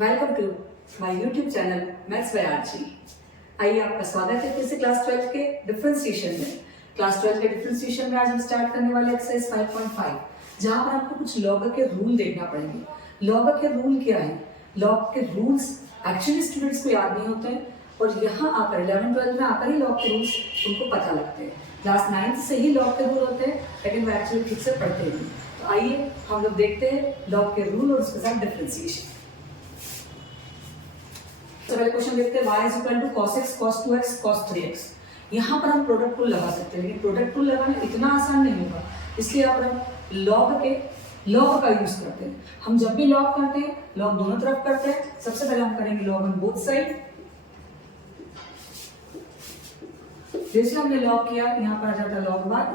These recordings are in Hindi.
Welcome to my YouTube channel maths by RG. आइए आपका स्वागत है फिर से क्लास 12 के डिफरेंशिएशन में। क्लास 12 के डिफरेंशिएशन में आज हम स्टार्ट करने वाले एक्सरसाइज 5.5 जहां पर आपको कुछ लॉग के रूल देखना पड़ेंगे। लॉग के रूल क्या है? लॉग के रूल्स एक्चुअली स्टूडेंट्स को याद नहीं होते हैं और यहाँ आकर 11-12 में आकर ही लॉग के रूल्स उनको पता लगते हैं। क्लास 9 से ही लॉग के रूल होते हैं लेकिन वो एक्चुअली ठीक से पढ़ते नहीं। तो आइए हम लोग देखते हैं लॉग के रूल और उसके साथ डिफरेंशिएशन। तो पहले क्वेश्चन देखते हैं y is equal to cos x cos 2x cos 3x। यहाँ पर हम प्रोडक्ट रूल लगा सकते हैं लेकिन प्रोडक्ट रूल लगाना इतना आसान नहीं होगा, इसलिए यहाँ पर हम लॉग का यूज करते हैं। हम जब भी लॉग करते हैं लॉग दोनों तरफ करते हैं। सबसे पहले हम करेंगे लॉग ऑन बोथ साइड। जैसे हमने लॉग किया यहाँ पर आ जाता है लॉग 1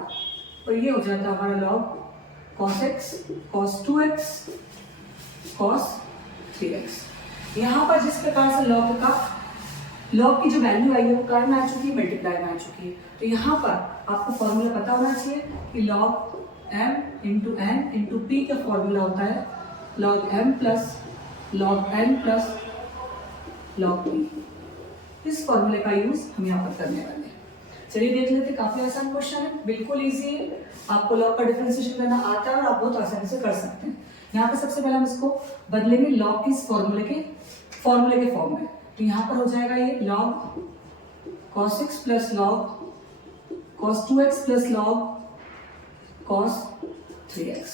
और ये हो जाता है हमारा log cos x cos 2x cos 3x। यहाँ पर जिस प्रकार से लॉग की जो वैल्यू आई है वो काय में आ चुकी है, मल्टीप्लाई में आ चुकी है। तो यहाँ पर आपको फॉर्मूला पता होना चाहिए कि log m into n into P का फॉर्मूला होता है log m plus log n plus log p। इस फॉर्मूले का यूज हम यहाँ पर करने वाले हैं। चलिए देख लेते हैं, काफी आसान क्वेश्चन है, बिल्कुल इजी है। आपको लॉग का डिफरेंशिएशन करना आता है और आप बहुत आसानी से कर सकते हैं। यहाँ पर सबसे पहले हम इसको बदलेंगे लॉग की फॉर्मूले के फॉर्म में। तो यहाँ पर हो जाएगा ये log cos x plus log cos 2x plus log cos 3x।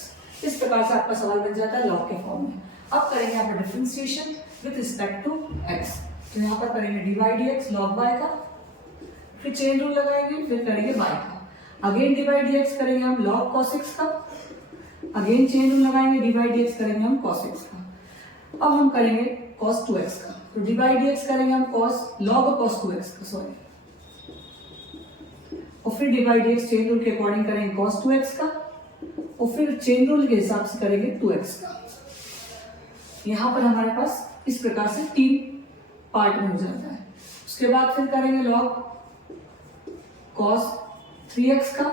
इस प्रकार से आपका सवाल बन जाता है लॉग के फॉर्म में। अब करेंगे यहाँ पर differentiation with respect to x। तो यहाँ पर करेंगे dy dx लॉग y का, फिर चेन रूल लगाएंगे, फिर करेंगे y का। अगेन dy dx करेंगे हम लॉग cos x का, अगेन चेन रूल लगाएंगे, dy dx करेंगे हम cos x का। अब हम करेंगे cos 2x का, तो dy dx करेंगे हम log cos 2x का, सॉरी, और फिर dy dx चेन रूल के अकॉर्डिंग करेंगे cos 2x का और फिर चेन रूल के हिसाब से करेंगे 2x का। यहाँ पर हमारे पास इस प्रकार से 3 पार्ट में हो जाता है। उसके बाद फिर करेंगे log cos 3x का,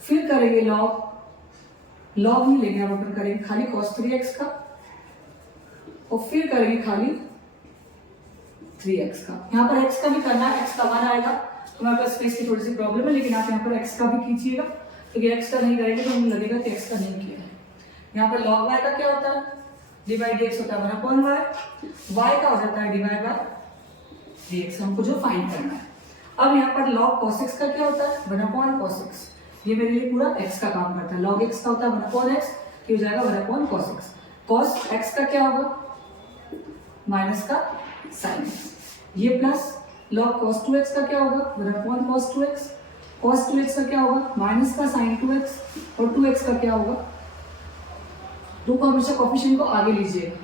फिर करेंगे log नहीं लेंगे, हम अपन करेंगे खाली cos 3x का और फिर करेंगे खाली 3x का। यहाँ पर x का भी करना है, x का 1 आएगा, हमारे पास स्पेस की थोड़ी सी प्रॉब्लम है, लेकिन आप यहाँ पर x का भी कीजिएगा क्योंकि x का नहीं करेंगे तो हमें लगेगा कि x का नहीं किया है। यहाँ पर log y का क्या होता है? dy dx होता है 1/y, y का हो जाता है dy by dx, हमको जो फाइंड करना है। अब यहाँ पर log cos x का क्या होता है? 1/cos x। ये मेरे लिए पूरा x का काम करता है। log x का होता है 1/x, ये हो जाएगा 1/cos x। cos x का क्या होगा? माइनस का sin x। ये प्लस log cos 2x का क्या होगा? 1/cos 2x। cos 2x का क्या होगा? माइनस का sin 2x। और 2x का क्या होगा? 2 को हमेशा कोफिशिएंट को आगे लीजिएगा,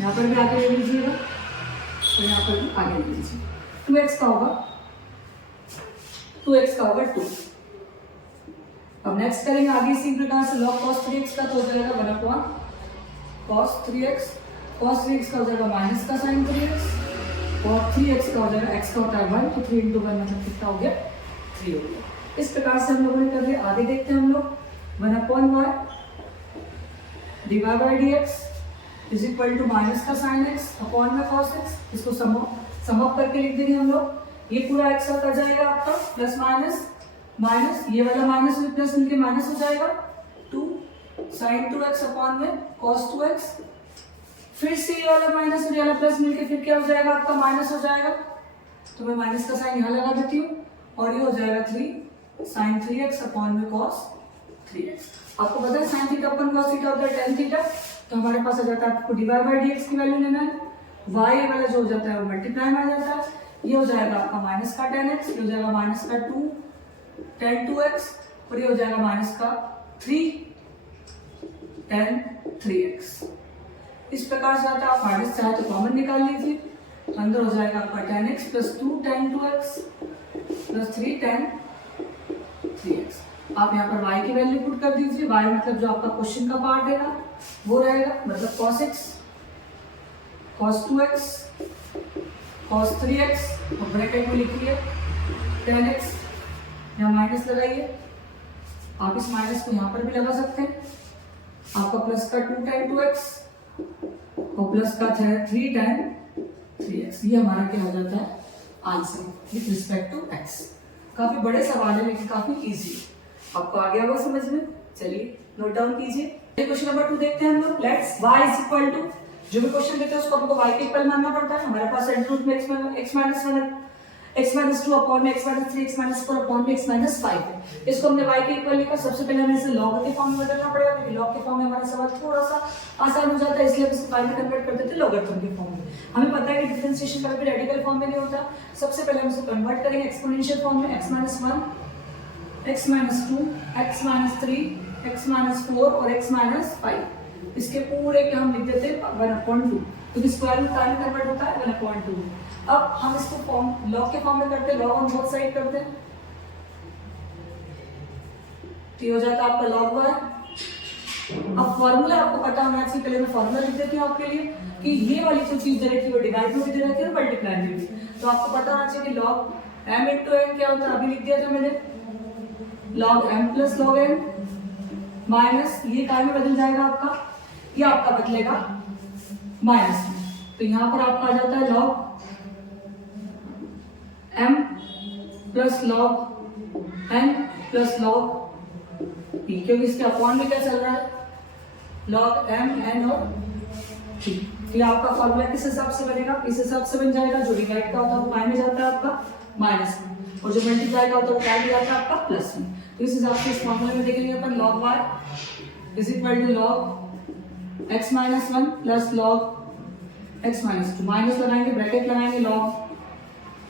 यहाँ पर भी आगे ले लीजिएगा और यहाँ पर भी आगे ले लीजिए। 2x का होगा 2। अब नेक्स्ट करेंगे आगे इसी प्रकार से log cos 3x का, तो हो जाएगा 1/cos 3x। cos 3x का हो जाएगा माइनस का sin 3x और 3x का हो जाएगा, x का होता है 1, तो 3 into 1 मतलब कितना हो गया? 3 हो गया। इस प्रकार से हम लोगों ने कर लिया। आगे देखते हैं हम लोग 1/y dy by dx is equal to minus का sin x अपॉन में cos x। इसको सम अप करके लिख देंगे हम लोग। ये पूरा एक साथ आ जाएगा आपका प्लस माइनस, ये वाला माइनस में प्लस मिलके माइनस हो जाएगा 2 sin 2x अपॉन में cos 2x। फिर से ये वाला माइनस और ये वाला प्लस मिलके फिर क्या हो जाएगा? आपका माइनस हो जाएगा, तो मैं माइनस का साइन यहाँ लगा देती हूँ और ये हो जाएगा 3 sin 3x अपॉन में cos 3x। आपको पता है sin theta upon cos theta होता है tan थीटा, तो हमारे पास आ जाता है आपको dy by dx की वैल्यू लेना है। y वाला जो हो जाता है वो मल्टीप्लाई में आ जाता है, ये हो जाएगा आपका माइनस का tan x, ये हो जाएगा माइनस का 2 tan 2x और ये हो जाएगा माइनस का 3 tan 3x। इस प्रकार से आता है। आप माइनस चाहे तो कॉमन निकाल लीजिए, अंदर हो जाएगा आपका tan x plus 2 tan 2x plus 3 tan 3x। आप यहाँ पर y की वैल्यू पुट कर दीजिए। y मतलब जो आपका क्वेश्चन का पार्ट है ना वो रहेगा, मतलब cos x cos 2x cos 3x और ब्रैकेट में लिखिए tan x, यहाँ माइनस लगाइए। आप इस माइनस को यहाँ पर भी लगा सकते हैं। आपका प्लस का 2 tan 2x और प्लस का है 3 tan 3x। ये हमारा क्या हो जाता है answer with respect to x। काफी बड़े सवाल है लेकिन काफी इजी है। आपको आ गया होगा समझ में। चलिए नोट डाउन कीजिए। क्वेश्चन नंबर 2 देखते हैं हम लोग। Let's y is equal to, जो भी क्वेश्चन देते हैं उसको हमको y के इक्वल मानना पड़ता है। हमारे पास सेंटर रूट में x minus 1 x minus 2 upon में x minus 3 x minus 4 upon में x माइनस 5 है। इसको हमने y के इक्वल लिखा। सबसे पहले हमें इसे log के फॉर्म में बदलना पड़ेगा क्योंकि log के फॉर्म में हमारा सवाल थोड़ा सा आसान हो जाता है, इसलिए हम इसको y में कन्वर्ट कर देते हैं लॉगरिथम के फॉर्म में। हमें पता है कि डिफरेंशिएशन कभी भी रेडिकल फॉर्म में नहीं होता। सबसे पहले हम इसको कन्वर्ट करेंगे एक्सपोनेंशियल फॉर्म में। x minus 1 x minus 2 x minus 3 x minus 4 और x माइनस 5। इसके पूरे के हम लिख देते हैं 1/2 क्योंकि स्क्वायर रूट में कन्वर्ट होता है 1/2। अब हम इसको फॉर्म लॉग के फॉर्म में करते हैं, लॉग ऑन बोथ साइड करते हैं। तो हो जाता है आपका log y। अब फॉर्मूला आपको पता होना चाहिए, पहले मैं फॉर्मूला लिख देती हूँ आपके लिए कि ये वाली जो चीज दे रखी है वो डिवाइड में भी दे रखी है और मल्टीप्लाई में भी। तो आपको पता होना चाहिए कि log m into n क्या होता है। अभी लिख दिया था मैंने log m plus log n minus ये काय में बदल जाएगा आपका, ये आपका बदलेगा माइनस में। तो यहाँ पर आपका आ जाता है log m plus log n plus log p, क्योंकि इसके अपॉन में क्या चल रहा है log m n और p। तो ये आपका फॉर्मूला किस हिसाब से बनेगा, इस हिसाब से बन जाएगा। जो डिवाइड का होता है वो y में जाता है आपका माइनस में, और जो मल्टीप्लाई का होता है वो क्या जाता है आपका प्लस में। तो इस हिसाब से इस फॉर्मूले में देखेंगे अपन log y is equal to log x minus 1 plus log x minus 2, minus लगाएंगे ब्रैकेट लगाएंगे log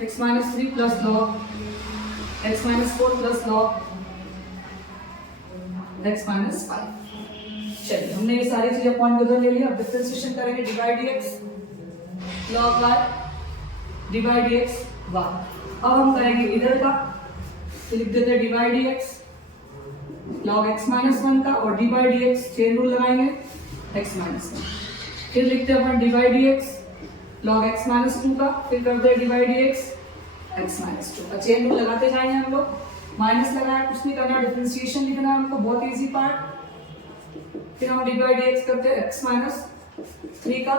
x minus 3 plus log x minus 4 plus log x minus 5। चलिए हमने ये सारी चीजें पॉइंट उधर ले लिया। अब डिफरेंशिएशन करेंगे divide dx log y divide dx y। अब हम करेंगे इधर का, तो लिख देते हैं divide dx log x minus 1 का और डिवाइड dx चेन रूल लगाएंगे x माइनस 1। फिर लिखते हैं अपन divide dx log x minus 2 का, फिर करते हैं डिवाइड dx x माइनस 2 का। चेन रूल लगाते जाएंगे हम लोग। माइनस लगाया कुछ नहीं करना, डिफरेंशिएशन लिखना है हमको, बहुत इजी पार्ट। फिर हम डिवाइड dx करते हैं x माइनस 3 का,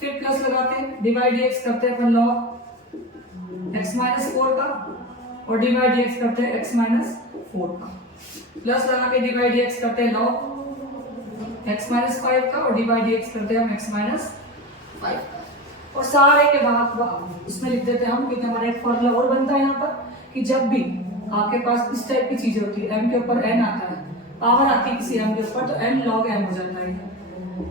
फिर प्लस लगाते हैं डिवाइड dx करते हैं अपन log x माइनस 4 का और डिवाइड dx करते हैं x माइनस 4 का। प्लस लगा के डिवाइड dx करते हैं log x माइनस 5 का और डिवाइड dx करते हैं हम x माइनस 5 का। और सारे के बाद इसमें लिख देते हैं हम, क्योंकि हमारा एक फॉर्मूला और बनता है यहाँ पर कि जब भी आपके पास इस टाइप की चीजें होती है, m के ऊपर n आता है, पावर आती है किसी m के ऊपर, तो n log m हो जाता है।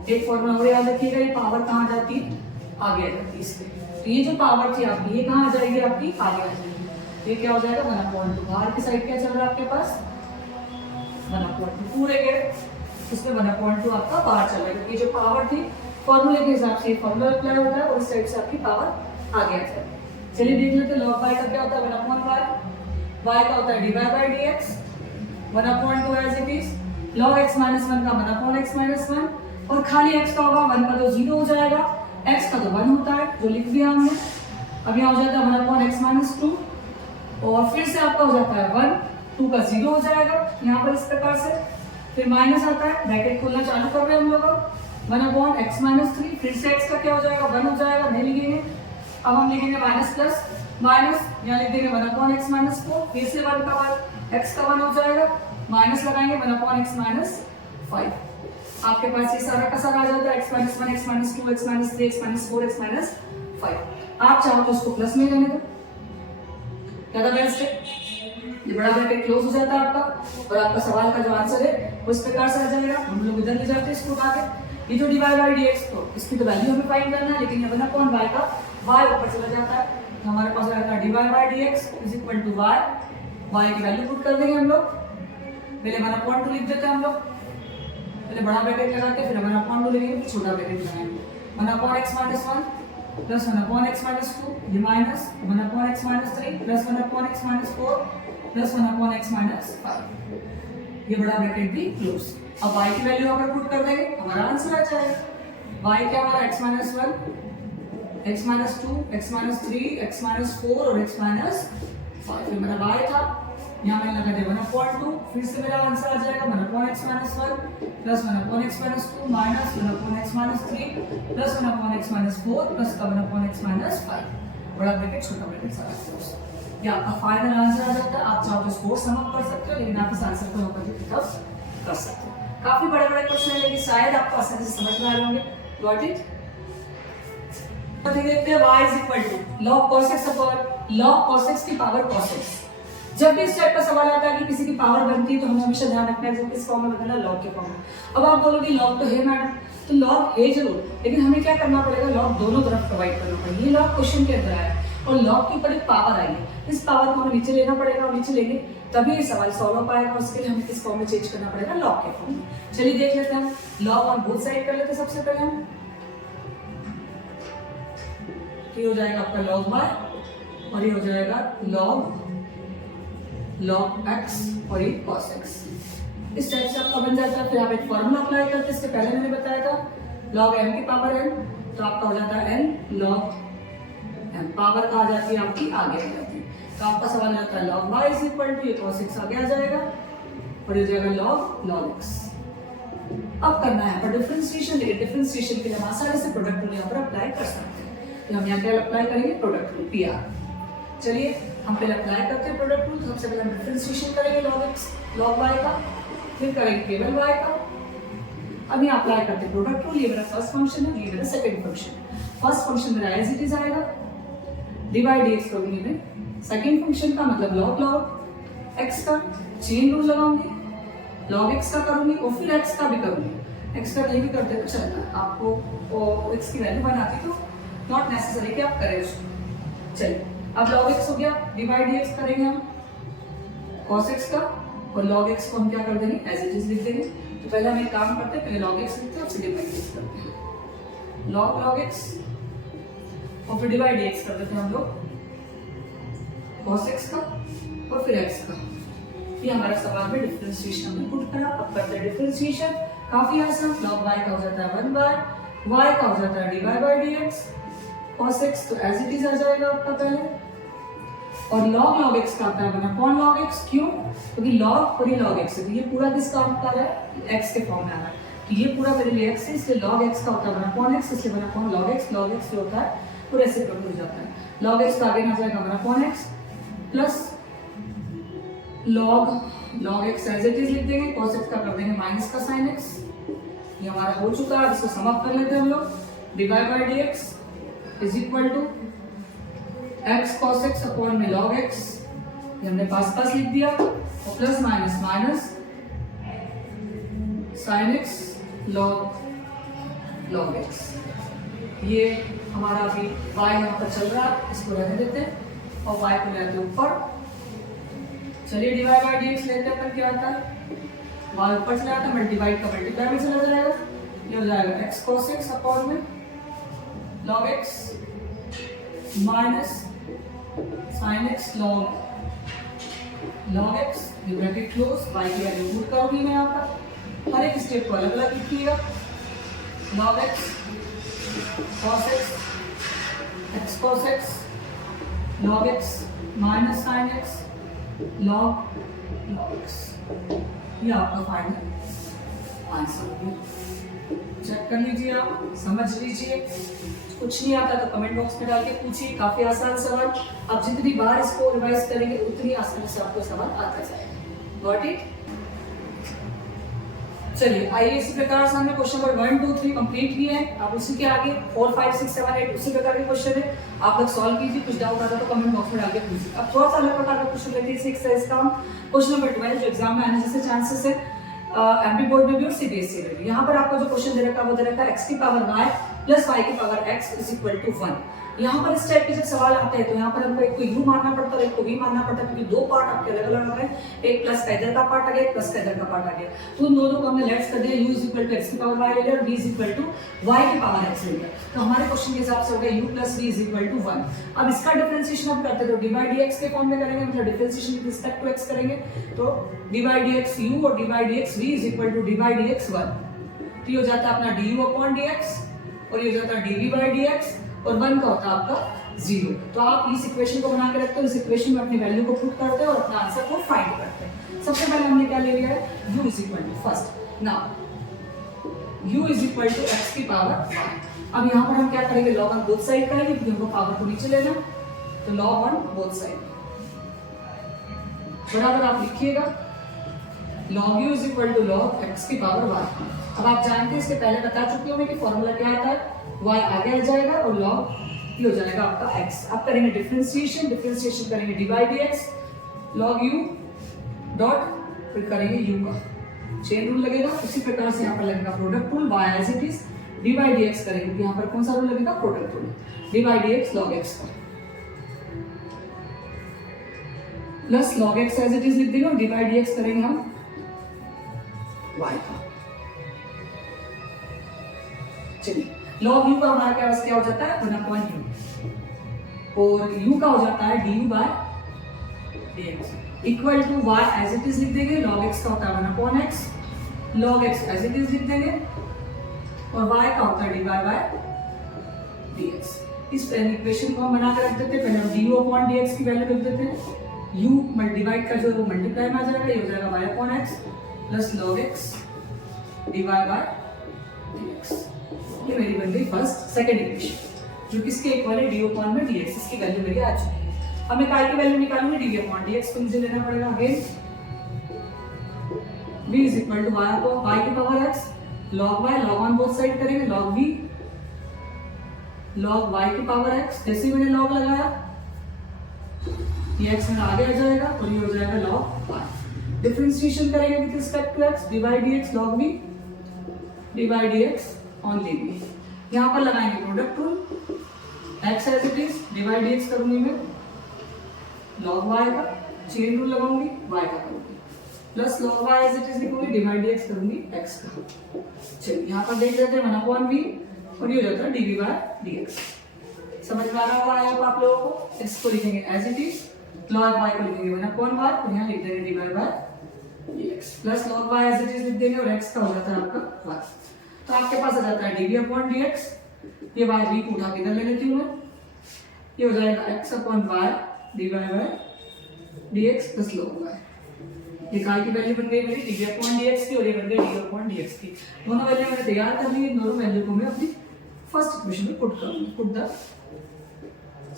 एक फॉर्मूला और याद रखिएगा, ये पावर कहाँ जाती है, आगे आ जाती है इसके। तो ये जो पावर थी आपकी, ये कहाँ आ जाएगी आपकी, आगे आ जाएगी। ये क्या हो जाएगा 1/2। बाहर की साइड क्या चल रहा है आपके पास 1/2, पूरे के इसमें 1/2 आपका बाहर चल रहा है, क्योंकि जो पावर थी फॉर्मूले के हिसाब से फॉर्मूला अप्लाई होता है और इस साइड से आपकी पावर आगे आ जाती है। चलिए देख लेते हैं log y का क्या होता है 1/y, y का होता है dy by dx 1/2 as it is, log x minus 1 का 1/x माइनस 1, और खाली x का होगा 1 का तो 0 हो जाएगा, x का तो 1 होता है जो लिख दिया हमने। अब यहाँ हो जाता है 1/x माइनस 2, और फिर से आपका हो जाता है 1, 2 का 0 हो जाएगा यहाँ पर इस प्रकार से। फिर माइनस आता है, ब्रैकेट खोलना चालू कर रहे हैं हम लोग। 1/x माइनस 3, फिर से x का क्या हो जाएगा 1 हो जाएगा, नहीं लिखेंगे। अब हम लिखेंगे माइनस प्लस माइनस, यहाँ लिख देंगे 1/x माइनस 4, फिर से 1 का 1 x का 1 हो जाएगा, माइनस लगाएंगे 1/x माइनस 5। आपके पास ये सारा का सारा आ जाता है x minus 1 x minus 2 x minus 3 x minus 4 x minus 5। आप चाहो तो इसको प्लस में रहने दो, ज्यादा बेस्ट है। ये बड़ा ब्रैकेट क्लोज हो जाता है आपका, और आपका सवाल का जो आंसर है वो इस प्रकार से आ जाएगा। हम लोग इधर ले जाते हैं इसको उठा के, ये जो डिवाइड बाय dx, तो इसकी तो वैल्यू हमें फाइंड करना है, लेकिन ये 1/y का y ऊपर चला जाता है, तो हमारे पास आएगा divide by dx is equal to y, y की वैल्यू पुट कर देंगे हम लोग। पहले 1/2 लिख देते हैं हम लोग, पहले बड़ा ब्रैकेट लगाते हैं, फिर 1/2 लिखेंगे, फिर छोटा ब्रैकेट लगाएंगे। 1/x minus 1 plus 1/x minus 2, ये minus 1/x minus 3 plus 1/x minus 4 plus 1/x minus 5, ये बड़ा ब्रैकेट भी क्लोज। अब y की वैल्यू अगर पुट कर देंगे हमारा आंसर आ जाएगा। y क्या हमारा x minus 1 x minus 2 x minus 3 x minus 4 और x माइनस 5, ये मेरा y था। यहाँ मैंने लगा दिया 1/2, फिर से मेरा आंसर आ जाएगा 1/x - 1 plus 1/x - 2 minus 1/x - 3 plus 1/x - 4 plus 1/x - 5, बड़ा ब्रैकेट छोटा ब्रैकेट सारा क्लोज। ये आपका फाइनल आंसर आ जाता है। आप चाहो तो स्कोर सम अप कर सकते हो, लेकिन आप इस आंसर को यहाँ पर पिकअप कर सकते हो। काफी बड़े बड़े क्वेश्चन है, लेकिन शायद आपको आसानी से समझ में आ रहे होंगे। Got it? तो देखते हैं y is equal to log cos x upon log cos x की पावर cos x। जब भी इस टाइप का सवाल आता है कि किसी की पावर बनती है तो हमें हमेशा ध्यान रखना है जो किस फॉर्म में बनना, log के फॉर्म में। अब आप बोलोगे log तो है मैडम, तो log है जरूर, लेकिन हमें क्या करना पड़ेगा, log दोनों तरफ प्रोवाइड करना पड़ेगा। ये log क्वेश्चन के अंदर आया और log के ऊपर एक पावर आई है, इस पावर को हमें नीचे लेना पड़ेगा और नीचे लेंगे तभी ये सवाल सॉल्व हो पाएगा। उसके लिए हमें किस फॉर्म में चेंज करना पड़ेगा, log के फॉर्म में। चलिए देख लेते हैं, log ऑन बोथ साइड कर लेते हैं। सबसे पहले हम ये हो जाएगा आपका log y और ये हो जाएगा log x और ये cos x। इस टाइप से आपका बन जाता है। फिर आप एक फॉर्मूला अप्लाई करते हैं, इसके पहले मैंने बताया था log m की पावर n, तो आपका हो जाता है n log m, पावर कहाँ जाती है आपकी, आगे आ जाती है। तो आपका सवाल हो जाता है log y is equal to ये cos x आगे आ जाएगा और ये जाएगा log x। अब करना है पर डिफरेंशिएशन, लेकिन डिफरेंशिएशन के लिए हम आसानी से प्रोडक्ट रूल यहाँ पर अप्लाई कर सकते हैं। तो हम यहाँ क्या अप्लाई करेंगे, प्रोडक्ट रूल PR। चलिए हम पहले अप्लाई करते हैं प्रोडक्ट रूल। सबसे पहले हम डिफरेंशिएशन करेंगे log x log y का, फिर करेंगे केवल y का। अब यहाँ अप्लाई करते हैं प्रोडक्ट रूल। ये मेरा फर्स्ट फंक्शन है, ये मेरा सेकंड फंक्शन। फर्स्ट फंक्शन मेरा एज इट इज आएगा, डिवाइड dx करूंगी मैं। सेकंड फंक्शन का मतलब log x का चेन रूल लगाऊंगी, log x का करूंगी और फिर x का भी करूंगी। x का नहीं भी करते तो चलता, आपको x की वैल्यू बनाती तो नॉट नेसेसरी कि आप करें उसको। चलिए अब log x हो गया, डिवाइड dx करेंगे हम cos x का और log x को हम क्या कर देंगे, एज इट इज लिख देंगे। तो पहले हम एक काम करते हैं, पहले log x लिखते हैं और फिर डिवाइड dx करते हैं। log x और फिर डिवाइड dx कर देते हैं हम लोग cos x का और फिर x का। ये हमारा सवाल में डिफरेंशिएशन हमने पुट करा। अब करते हैं डिफरेंशिएशन, काफी आसान। log y का हो जाता है 1/, y का हो जाता है dy/dx, cos x तो एज इट इज आ जाएगा आपका पहले, और log x का आता है 1/log x। क्यों? क्योंकि log और ये log x है, तो ये पूरा किस काम का है, x के फॉर्म में आ रहा है, तो ये पूरा मेरे लिए x है, इसलिए log x का होता है 1/x, इसलिए 1/log x। log x जो होता है वो रेसिप्रोकल हो जाता है। log x का आगे आ जाएगा 1/x plus log x as it is लिख देंगे, cos x का कर देंगे माइनस का sin x। ये हमारा हो चुका है, इसको सम अप कर लेते हैं हम लोग। dy/dx is equal to x cos x upon में log x, ये हमने पास पास लिख दिया, और plus minus minus sin x log x। ये हमारा अभी y यहाँ पर चल रहा है, इसको रहने देते हैं और y को लेते ऊपर। चलिए dy/dx लेते हैं, पर क्या आता है, y ऊपर चला जाता है, डिवाइड का मल्टीप्लाई में चला जाएगा। ये हो जाएगा x cos x अपॉन में log x minus sin x log x, ये ब्रैकेट क्लोज। y की वैल्यू पुट करूंगी मैं यहाँ पर, हर एक स्टेप को अलग अलग लिखिएगा। log x cos x, x cos x log x minus sin x log x। ये आपका फाइनल आंसर होगा। चेक कर लीजिए, आप समझ लीजिए। कुछ नहीं आता तो कमेंट बॉक्स में डाल के पूछिए, काफी आसान सवाल। आप जितनी बार इसको रिवाइज करेंगे उतनी आसानी से आपको सवाल आता जाएगा। Got it? चलिए आइए, इसी प्रकार से हमने क्वेश्चन नंबर 1 2 3 कंप्लीट किए हैं। अब उसी के आगे 4 5 6 7 8 उसी प्रकार के क्वेश्चन है, आप लोग सॉल्व कीजिए। कुछ डाउट आता तो कमेंट बॉक्स में डाल के पूछिए। अब थोड़ा सा अलग प्रकार का क्वेश्चन लेते हैं, इसी एक्सरसाइज का क्वेश्चन नंबर 12 जो एग्जाम में आने जैसे चांसेस है, एमपी बोर्ड में भी और सीबीएसई में भी। यहाँ पर आपको जो क्वेश्चन दे रखा है वो दे रखा है x की पावर y प्लस y की power x is equal to 1। यहाँ पर इस टाइप के जब सवाल आते हैं तो यहाँ पर हमको एक को u मानना पड़ता है और एक को v मानना पड़ता है, क्योंकि दो पार्ट आपके अलग अलग आ गए, एक प्लस का इधर का पार्ट आ गया, एक प्लस का इधर का पार्ट आ गया। तो उन दोनों को हमने लेट्स कर दिया, u is equal to x की पावर y ले लिया और v is equal to y की पावर x ले लिया। तो हमारे क्वेश्चन के हिसाब से हो गया u plus v is equal to 1। अब इसका डिफरेंशिएशन हम करते हैं तो डिवाइड dx के फॉर्म में करेंगे, मतलब differentiation with respect to x करेंगे। तो डिवाइड dx u और divide dx v is equal to divide dx 1। तो ये हो जाता है अपना du अपॉन dx और ये हो जाता है dv बाई dx और 1 का होता है आपका 0। तो आप इस इक्वेशन को बना के रखते हो, इस इक्वेशन में अपनी वैल्यू को पुट करते हो और अपना आंसर को फाइंड करते हैं। सबसे पहले हमने क्या ले लिया है, u is equal to first now u is equal to x की पावर 1। अब यहाँ पर हम क्या करेंगे, log ऑन बोथ साइड करेंगे क्योंकि हमको पावर को नीचे लेना, तो log ऑन बोथ साइड बराबर आप लिखिएगा log u is equal to log x की पावर 1। अब आप जानते हैं, इसके पहले बता चुके होंगे कि फॉर्मूला क्या आता है, y आगे आ जाएगा और log ये हो जाएगा आपका x। अब करेंगे डिफरेंशिएशन, डिफरेंशिएशन करेंगे dy dx log u dot, फिर करेंगे u का चेन रूल लगेगा। उसी प्रकार से यहाँ पर लगेगा product rule, y as it is dy dx करेंगे, यहाँ पर कौन सा रूल लगेगा, product rule, dy dx log x का plus log x as it is लिख देंगे और dy dx करेंगे हम y का। चलिए log u का हमारा क्या हो जाता है 1/u और u का हो जाता है du by dx equal to y as it is लिख देंगे, log x का होता है 1/x, log x as it is लिख देंगे और y का होता है dy by dx। इस इक्वेशन को हम बना कर रख देते हैं, पहले हम du upon dx की वैल्यू लिख देते हैं, u डिवाइड का जो वो मल्टीप्लाई में आ जाएगा, ये हो जाएगा y upon x plus log x dy by dx। ये मेरी बन गई फर्स्ट सेकंड इक्वेशन जो किसके इक्वल है, d upon में dx, इसकी वैल्यू मेरी आ चुकी है। हमें काय की वैल्यू निकालनी है, d upon dx को मुझे लेना पड़ेगा again v is equal to y की power x log y, log on both side करेंगे log v log y की पावर x, जैसे ही मैंने log लगाया ये x मेरा आगे आ जाएगा और ये हो जाएगा log y। डिफरेंशिएशन करेंगे with respect to x, dy dx log v dy dx only v। यहाँ पर लगाएंगे product rule, x as it is dy dx करूंगी मैं log y का, चेन रूल लगाऊंगी y का करूंगी plus log y as it is लिखूंगी, dy dx करूंगी x का। चलिए यहाँ पर देख लेते हैं 1/v और ये हो जाता है dv by dx। समझ में आ रहा होगा आप लोगों को। x को लिखेंगे as it is, log y को लिखेंगे 1/y और यहाँ लिख देंगे dy by dx plus log y as it is लिख देंगे और x का हो जाता है आपका y। तो आपके पास आ जाता है dv upon dx, ये y v को उठा के इधर ले लेती हूँ मैं, ये हो जाएगा x upon y dy by dx plus log y। ये काय की वैल्यू बन गई मेरी dv upon dx की और ये बन गई d upon dx की। दोनों वैल्यू मैंने तैयार कर ली, इन दोनों वैल्यू को मैं अपनी फर्स्ट इक्वेशन में पुट करूंगी, put the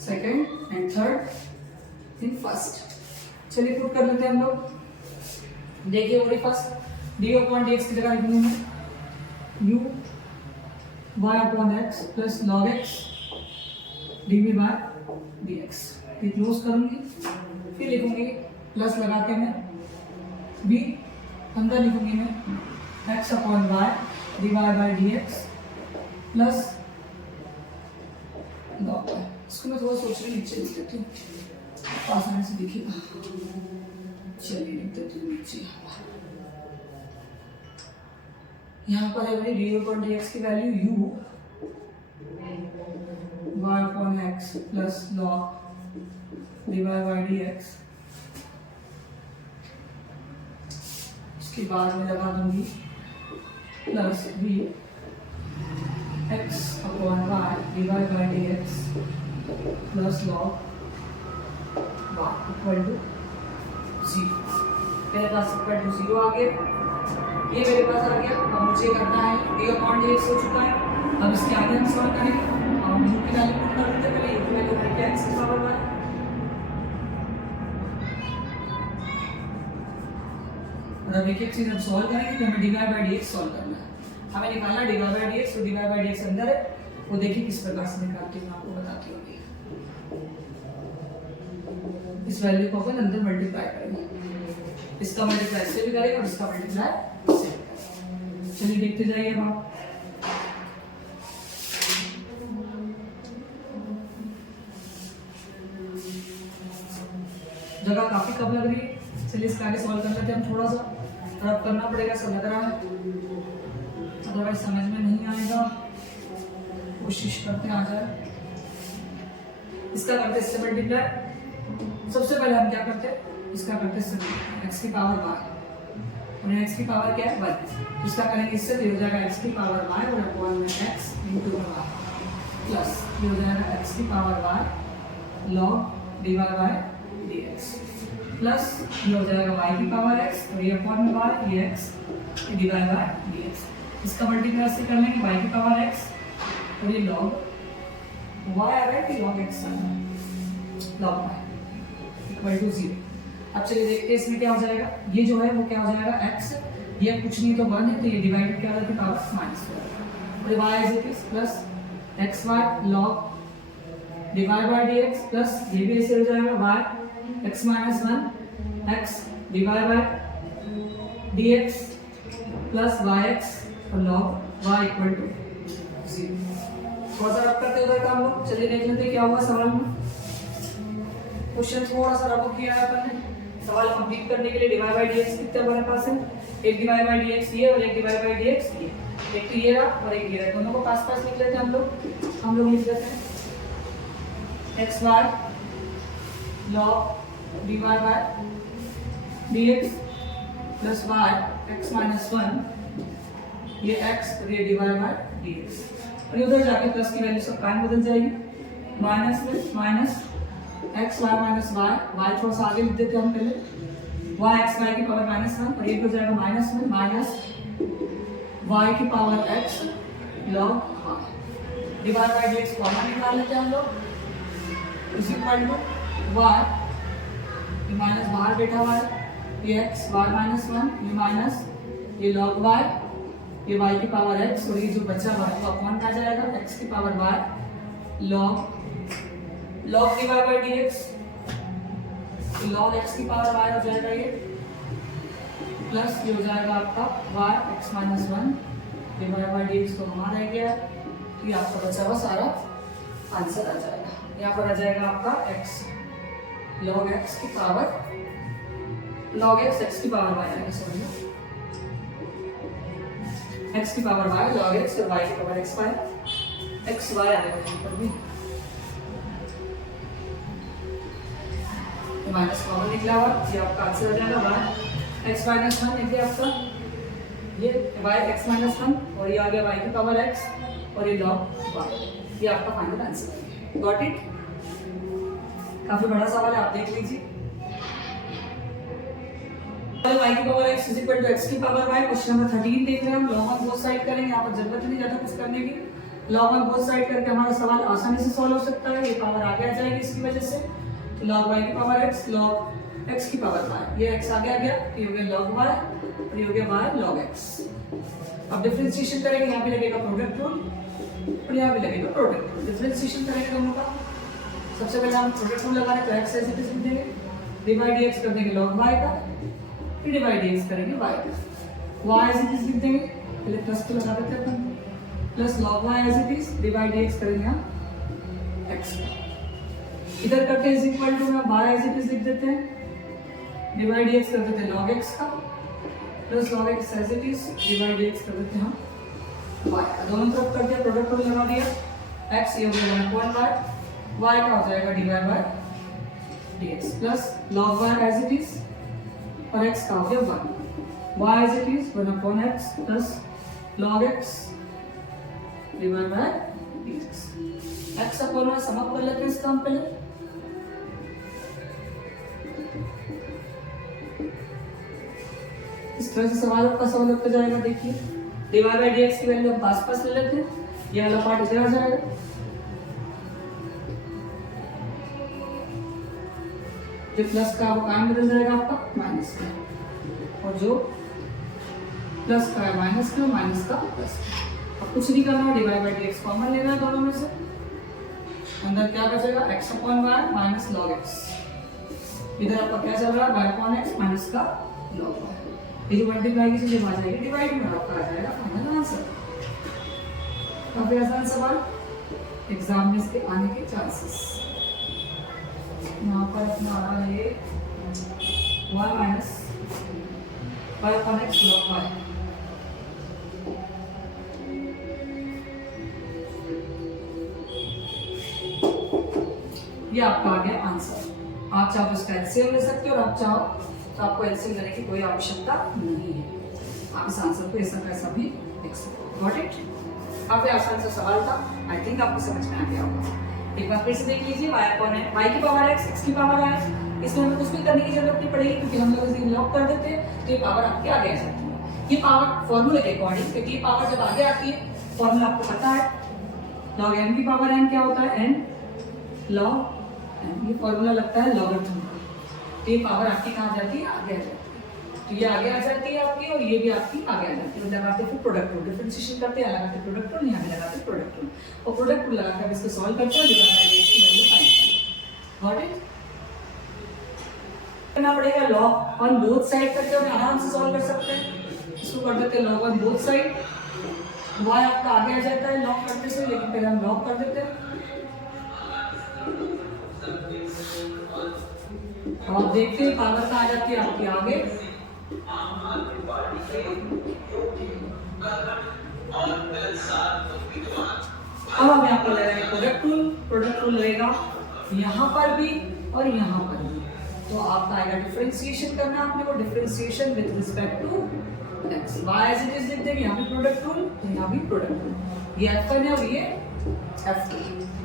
second and third in first. चलिए पुट कर लेते हैं हम लोग। देखिए मेरे पास d upon dx की जगह लिखनी है u y upon x plus log x dv by dx। ये क्लोज करूंगी, फिर लिखूंगी प्लस लगा के मैं b अंदर लिखूंगी मैं x upon y dy by dx plus log y। इसको मैं थोड़ा सोच रही नीचे लिख देती हूँ, आसानी से दिखेगा। चलिए लिख देती हूँ नीचे, यहाँ पर है मेरी d upon dx की value u y upon x plus log dy by dx। इसके बाद में लगा दूंगी plus v x upon y dy by dx plus log y equal to 0। मेरे पास इक्वल टू 0 आ गया, ये मेरे पास आ गया। अब मुझे करना है d upon dx हो चुका है, अब इसके आगे हम सॉल्व करेंगे। अब u की वैल्यू पुट कर देते हैं, पहले u की वैल्यू है x की पावर y। और अब एक चीज हम सॉल्व करेंगे तो हमें dy by dx सॉल्व करना है। हमें निकालना dy by dx, तो dy by dx अंदर है, वो देखिए किस प्रकार से निकालती हूँ, आपको बताती हूँ। इस वैल्यू को अपन अंदर मल्टीप्लाई करेंगे, इसका मल्टीप्लाई इससे भी करेंगे और इसका मल्टीप्लाई इससे भी करेंगे। चलिए देखते जाइए अब आप। जगह काफी कम लग रही है, चलिए इसका आगे सॉल्व कर लेते हैं हम थोड़ा सा। रब करना पड़ेगा, सब लग रहा है, अदरवाइज समझ में नहीं आएगा। कोशिश करते हैं आ जाए। इसका करते इससे मल्टीप्लाई। सबसे पहले हम क्या करते हैं, इसका करते हैं x की पावर y, और x की पावर क्या है 1। इसका करेंगे इससे, तो हो जाएगा x की पावर y और अपॉन में x इंटू y प्लस ये हो जाएगा एक्स की power y log d y by d x plus ये हो जाएगा वाई की पावर एक्स और ये अपॉन में वाई ये x d y by d x. इसका मल्टीप्लाई से कर लेंगे वाई की पावर एक्स और ये लॉग वाई आ रहा है कि लॉग एक्स आ रहा है लॉग वाई इक्वल टू 0। अब चलिए देखते हैं इसमें क्या हो जाएगा। ये जो है वो क्या हो जाएगा एक्स, ये कुछ नहीं तो 1 है तो ये डिवाइडेड क्या होगा पावर -4 और y is equal plus x y log divide by dx plus ये भी ऐसे हो जाएगा y x - 1 x divide by dx plus yx और log y इक्वल टू 0। थोड़ा सा रब करते हुए काम लोग चलिए देख लेते हैं क्या हुआ सवाल में। क्वेश्चन थोड़ा सा रब किया है अपन ने। सवाल कंप्लीट करने के लिए डिवाइड बाय dx कितना हमारे पास है, एक डिवाइड बाय dx ये और एक डिवाइड बाय dx ये, एक तो ये रहा और एक ये रहा, दोनों को पास पास लिख लेते हैं हम लोग लिख लेते हैं x y log divide by dx plus y x - 1 ये x और ये डिवाइड बाय dx और उधर जाके प्लस की वैल्यू सब कायम बदल जाएगी माइनस में minus x y minus y y थोड़ा सा आगे लिख देते हैं हम पहले y x y की पावर -1 और ये हो जाएगा माइनस में माइनस y की power x log y divide by dx common निकाल लेते हैं हम लोग इसी पॉइंट में y ये माइनस बाहर बैठा हुआ है ये x y -1 ये माइनस ये log y ये y की पावर x और ये जो बचा हुआ है वो अपॉन आ जाएगा x की power y log divide by dx log x की पावर y हो जाएगा ये प्लस ये हो जाएगा आपका y x - 1 divide by dx को घुमा रह गया तो ये आपका बचा हुआ सारा आंसर आ जाएगा। यहाँ पर आ जाएगा आपका x log x की पावर log x की पावर y आएगा सॉरी x की पावर y log x और y की पावर x y आएगा यहाँ पर भी माइनस कॉमन निकला हुआ ये आपका आंसर आ जाएगा y x - 1 देखिए आपका ये y x - 1 और ये आ गया y की पावर x और ये log y ये आपका फाइनल आंसर है। Got it. काफी बड़ा सवाल है आप देख लीजिए। y की power x is equal to x की पावर y क्वेश्चन नंबर 13 देख रहे हैं हम। log 1 बोथ साइड करेंगे, यहाँ पर जरूरत नहीं ज्यादा कुछ करने की। log 1 बोथ साइड करके हमारा सवाल आसानी से सॉल्व हो सकता है। ये पावर आगे आ जाएगी इसकी वजह से log y की पावर x log x की पावर y ये x आगे आ गया ये हो गया log y और ये हो गया y log x। अब डिफरेंशिएशन करेंगे, यहाँ पे लगेगा प्रोडक्ट रूल और यहाँ पे लगेगा प्रोडक्ट रूल। डिफरेंशिएशन करेंगे दोनों का। सबसे पहले हम प्रोडक्ट रूल लगाने तो x ऐसे लिख देंगे डिवाइड dx कर देंगे log y का फिर डिवाइड dx करेंगे y का y ऐसे लिख देंगे पहले प्लस को लगा देते हैं अपन plus log y as it is divide dx करेंगे यहाँ x का इधर करके इज इक्वल टू में y एज इट इज लिख देते हैं डिवाइड dx कर देते हैं log x का plus log x as it is divide dx कर देते हैं हम y का। दोनों तरफ कर दिया प्रोडक्ट रूल लगा दिया x ये हो गया 1/y y का हो जाएगा divide by dx plus log y as it is और x का हो गया 1 y as it is 1/x plus log x divide by dx x upon y sum up कर लेते हैं इसका हम पहले इस तरह से सवाल आपका सॉल्व होता जाएगा। देखिए डिवाइड बाय dx की वैल्यू हम पास ले लेते हैं ये वाला पार्ट इधर आ जाएगा जो प्लस का वो कायम बदल जाएगा आपका माइनस का और जो प्लस का है माइनस का माइनस का प्लस अब कुछ नहीं करना है डिवाइड बाय dx कॉमन लेना है दोनों में से अंदर क्या बचेगा x upon y minus log x इधर आपका क्या चल रहा है y अपॉन x माइनस का log y ये जो मल्टीप्लाई की चीजें आ जाएगी डिवाइड में आपका आ जाएगा फाइनल आंसर। काफी आसान सवाल एग्जाम में इसके आने के चांसेस। यहाँ पर अपना आ रहा है ये y minus y upon x log y ये आपका आ गया आंसर। आप चाहो तो इसका एलसीएम ले सकते हो और आप चाहो तो आपको एलसीएम लेने की कोई आवश्यकता नहीं है। आप इस आंसर को ऐसा कैसा भी लिख सकते हो। Got it. काफी आसान सा सवाल था, आई थिंक आपको समझ में आ गया होगा। एक बार फिर से देख लीजिए, y कौन है, y की पावर x, x की पावर i, इसमें हमें कुछ भी करने की जरूरत नहीं पड़ेगी क्योंकि हम लोग इसे लॉक कर देते हैं तो ये पावर आपके आगे आ जाती है। ये पावर फॉर्मूले के अकॉर्डिंग, क्योंकि ये पावर जब आगे आती है, फॉर्मूला आपको पता है, log n की पावर n क्या होता है, n log n, ये फॉर्मूला लगता है लॉगरिथम का। तो ये पावर आपकी कहाँ जाती है, आगे आ जाती है, तो ये आगे आ जाती है आपकी और ये भी आपकी आगे आ जाती है। लगाते फिर प्रोडक्ट रूल, डिफरेंशिएशन करते हैं, लगाते प्रोडक्ट रूल, यहाँ पे लगाते प्रोडक्ट रूल, और प्रोडक्ट रूल लगाकर इसको सॉल्व करते हैं, डिवाइड बाय x की वैल्यू फाइंड करते हैं। Got it? करना पड़ेगा लॉग ऑन बोथ साइड करके हम आराम से सॉल्व कर सकते हैं। इसको कर देते हैं log on both side, y आपका आगे आ जाता है लॉग करते से, लेकिन पहले हम लॉग कर देते हैं। अब आप देखते हैं पावर कहाँ आ जाती है आपकी आगे, अब हम यहाँ पर लगाएंगे प्रोडक्ट रूल रहेगा यहाँ पर भी और यहाँ पर भी, तो आपका आएगा डिफरेंशिएशन करना आपने को, differentiation with respect to x, y as it is लिखते हैं, यहाँ भी प्रोडक्ट रूल, यहाँ भी प्रोडक्ट रूल, ये f1 है और ये f2,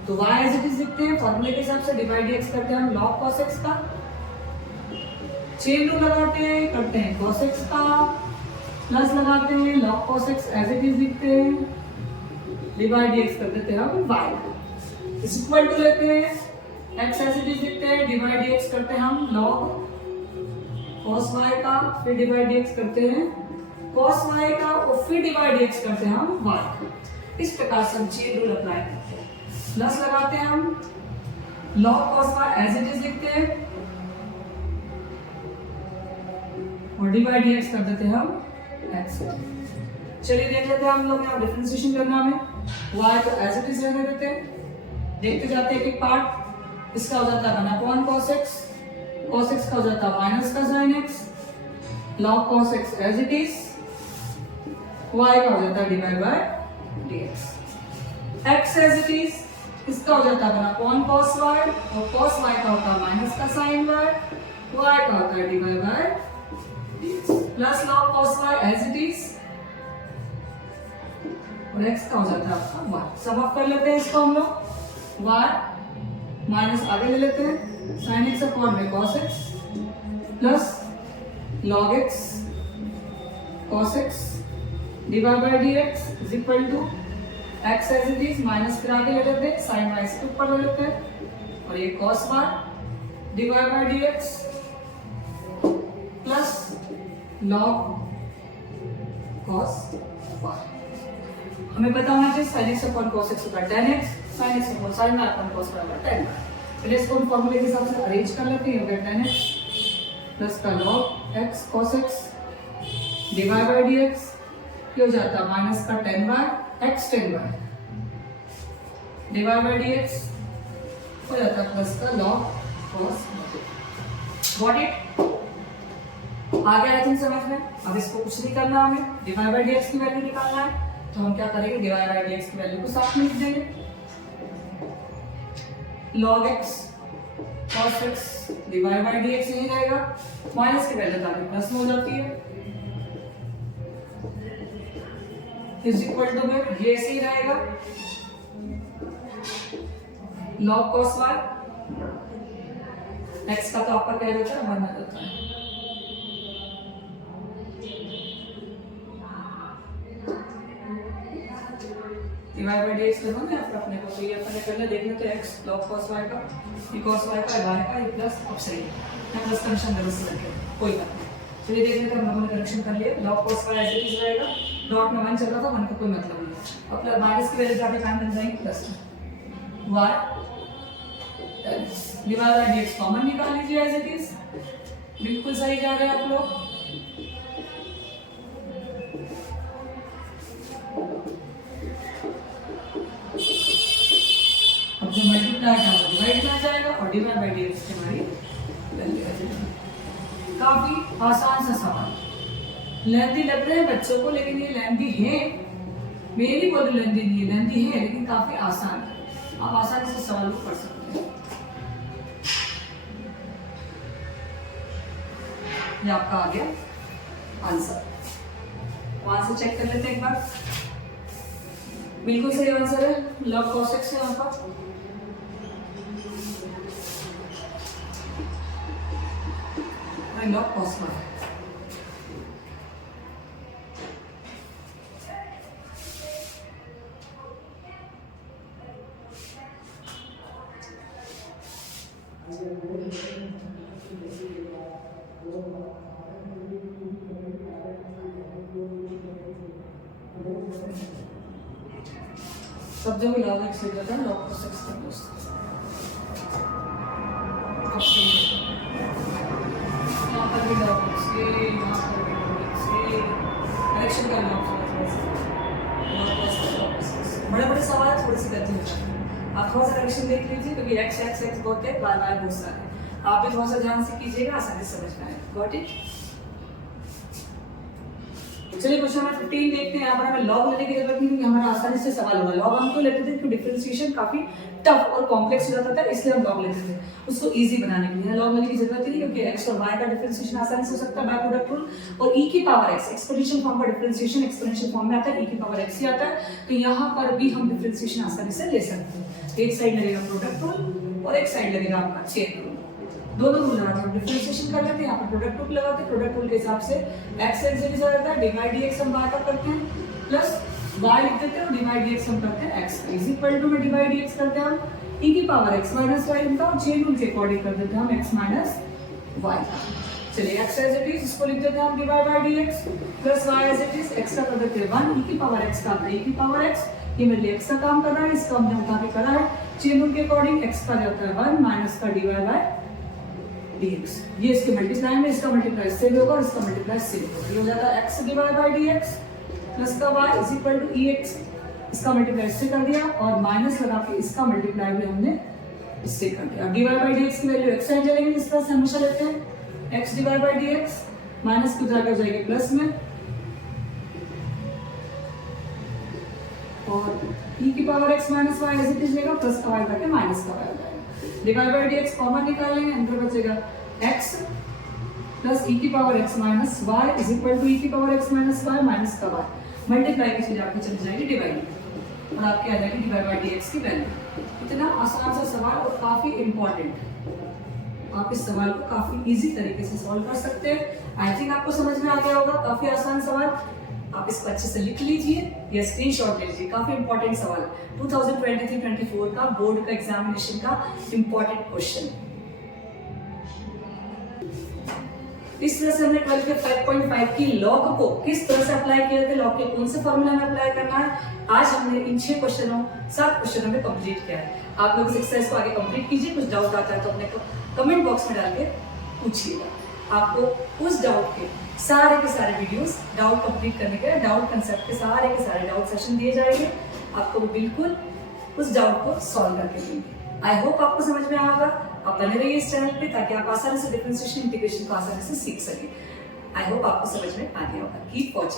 तो y एज इट इज लिखते हैं, फॉर्मूले के हिसाब से डिवाइड x करते हैं हम log cos x का, चेन रूल लगाते हैं, करते हैं cos x का, प्लस लगाते हैं log cos x as it is लिखते हैं, डिवाइड x कर देते हैं हम y इज इक्वल टू लेते हैं x एज इट इज लिखते हैं, डिवाइड x करते हैं हम log cos y का, फिर डिवाइड x करते हैं cos y का और फिर डिवाइड x करते हैं हम y का। इस प्रकार से हम चेन रूल अप्लाई करते हैं, प्लस लगाते हैं हम log cos y as it is लिखते हैं और डिवाइड x कर देते हैं हम x। चलिए देख लेते हैं हम लोग यहाँ डिफरेंशिएशन करना हमें, y तो एज इट इज रहने देते हैं, देखते जाते हैं एक पार्ट, इसका हो जाता है 1 cos x, cos x का हो जाता है माइनस का sin x, log cos x as it is, y का हो जाता है divide by dx, x as it is, इसका हो जाता है 1 cos y और cos y का होता है माइनस का sin y, y का होता है divide by plus log cos y as it is और x का हो जाता है आपका y। सम अप कर लेते हैं इसको हम लोग, y माइनस आगे ले लेते हैं sin x अपॉन में cos x plus log x cos x divide by dx is equal to x as it is, minus फिर आगे ले लेते हैं sin y इसके ऊपर ले लेते हैं और ये cos y divide by dx plus log cos y। हमें पता होना चाहिए sin x upon cos x होता है tan x, sin x upon sin y upon cos y होता है tan y। पहले इसको हम फॉर्मूले के हिसाब से अरेंज कर लेते हैं, tan x प्लस का log x cos x divide by dx, ये हो जाता है माइनस का tan y x tan y divide by dx हो जाता है प्लस का log cos y। Got it? आ गया आई थिंक समझ में। अब इसको कुछ नहीं करना, हमें डिवाइड बाय dx की वैल्यू निकालना है, तो हम क्या करेंगे, डिवाइड बाय dx की वैल्यू को साथ में लिख देंगे, log x cos x divide by dx यही रहेगा, माइनस की वैल्यू आगे प्लस में हो जाती है, इज इक्वल टू में ये ऐसे ही रहेगा log cos y, x का तो आपका क्या रहता है 1 आ जाता है, डिवाइड बाय dx करना है अपने को, तो ये अपने करना देखना तो x log cos y का, ये cos y का, y का, ये प्लस अब सही है, मैं प्लस कनेक्शन जरूर से रखें, कोई बात नहीं। चलिए देख लेते हैं, हम लोगों ने कनेक्शन कर लिया, log cos y ऐसे ही रहेगा, डॉट में 1 चल रहा था, 1 का कोई मतलब नहीं है, अब प्लस माइनस की वैल्यू जाके काम बन जाएगी plus y divide by dx common निकाल लीजिए एज इट इज, बिल्कुल सही जा रहे हैं आप लोग। अब जो मल्टीप्लाई का डिवाइड में आ जाएगा और डिवाइड बाय dx की हमारी वैल्यू आ जाएगी। काफी आसान सा सवाल, लेंथी लग रहे हैं बच्चों को, लेकिन ये लेंथी है, मैं नहीं बोल रही लेंथी नहीं है, लेंथी है लेकिन काफी आसान है, आप आसानी से सवाल को कर सकते हैं। ये आपका आ गया आंसर, वहां से चेक कर लेते हैं एक बार। बिल्कुल सही आंसर है, लॉग cos x है यहाँ पर। Log cos y। सब जगह log x लिख देता है, log cos x कर दो। यहाँ पर भी log x, यहाँ पर भी log x, करेक्शन करना ऑप्शन। बड़े-बड़े सवाल थोड़े से गलती हो जाते हैं। आप थोड़ा सा करेक्शन देख लीजिए क्योंकि x x x बहुत है, y y बहुत सारे। आप भी थोड़ा सा ध्यान से कीजिएगा, आसानी से समझ में आएगा। Got it? चलिए क्वेश्चन नंबर 15 देखते हैं। यहाँ पर हमें लॉग लेने की जरूरत नहीं क्योंकि हमारा आसानी से सवाल होगा। लॉग हम क्यों लेते थे? क्योंकि डिफरेंशिएशन काफी टफ और कॉम्प्लेक्स हो जाता था, इसलिए हम लॉग लेते थे उसको इजी बनाने के लिए। लॉग लेने की जरूरत नहीं क्योंकि x और y का डिफरेंशिएशन आसानी से हो सकता है बाय प्रोडक्ट रूल, और e की पावर x एक्सपोनेंशियल फॉर्म का डिफरेंशिएशन एक्सपोनेंशियल फॉर्म में आता है, e की पावर x ही आता है, तो यहाँ पर भी हम डिफरेंशिएशन आसानी से ले सकते हैं। एक साइड लगेगा प्रोडक्ट रूल और एक साइड लगेगा आपका चेन रूल। दोनों रूल लगाते हैं, डिफरेंशिएशन कर लेते हैं, यहाँ पर प्रोडक्ट रूल लगाते हैं। प्रोडक्ट रूल के हिसाब से x x डिवाइड हो जाता है, डिवाइड dx हम y का करते हैं, प्लस y लिख देते हैं और डिवाइड dx हम करते हैं x इज इक्वल टू में डिवाइड dx करते हैं हम e की पावर x माइनस y इनका, और चेन रूल के अकॉर्डिंग कर देते हैं हम x माइनस y का। चलिए x एज इट इज, इसको लिख देते हैं हम divide by dx, plus y as it is, x का कर देते हैं 1, e की पावर x का आता है e की पावर x, ये मेरे लिए x का काम कर रहा है, इसका हमने उठा के करा है। चेन रूल के अकॉर्डिंग x का जाता है 1 माइनस का डिवाइड बाय dx, ये इसके मल्टीप्लाई में, इसका मल्टीप्लाई इससे भी होगा और इसका मल्टीप्लाई इससे भी होगा। ये हो जाता है x divide by dx plus का y is equal to ex, इसका मल्टीप्लाई इससे कर दिया और माइनस लगा के इसका मल्टीप्लाई भी हमने इससे कर दिया। अब डिवाइड बाय dx की वैल्यू x साइड चलेगी, इस तरह से हमेशा लेते हैं x divide by dx, minus की उधर हो जाएगी प्लस में, और e की power x minus y as it is लेगा, प्लस का y करके माइनस का y हो जाएगा। डिवाइड बाय dx कॉमन निकाल लेंगे, अंदर बचेगा x प्लस e की power x minus y is equal to e की power x minus y minus का y, मल्टीप्लाई की चीज आपकी चली जाएगी डिवाइड, और आपकी आ जाएगी डिवाइड बाय dx की वैल्यू। इतना आसान सा सवाल और काफी इंपॉर्टेंट। आप इस सवाल को काफी इजी तरीके से सॉल्व कर सकते हैं। आई थिंक आपको समझ में आ गया होगा, काफी आसान सवाल। आप इसको अच्छे से लिख लीजिए या स्क्रीनशॉट ले लीजिए, काफी इंपॉर्टेंट सवाल 2023-24 का बोर्ड का एग्जामिनेशन का इंपॉर्टेंट क्वेश्चन। इस तरह से हमने 12 के 5.5 की लॉग को किस तरह से अप्लाई किया था, लॉग के कौन से फॉर्मूला में अप्लाई करना है, आज हमने इन 7 क्वेश्चनों में कंप्लीट किया है। आप लोग इस एक्सरसाइज को आगे कंप्लीट कीजिए, कुछ डाउट आता है तो अपने को कमेंट बॉक्स में डाल के पूछिएगा। आपको उस डाउट के सारे वीडियोस डाउट कंप्लीट करने के डाउट कंसेप्ट के सारे डाउट सेशन दिए जाएंगे, आपको बिल्कुल उस डाउट को सॉल्व करके देंगे। आई होप आपको समझ में आएगा। आप बने रहिए इस चैनल पे ताकि आप आसानी से डिफरेंशिएशन इंटीग्रेशन को आसानी से सीख सकें। आई होप आपको समझ में आ गया होगा। Keep watching.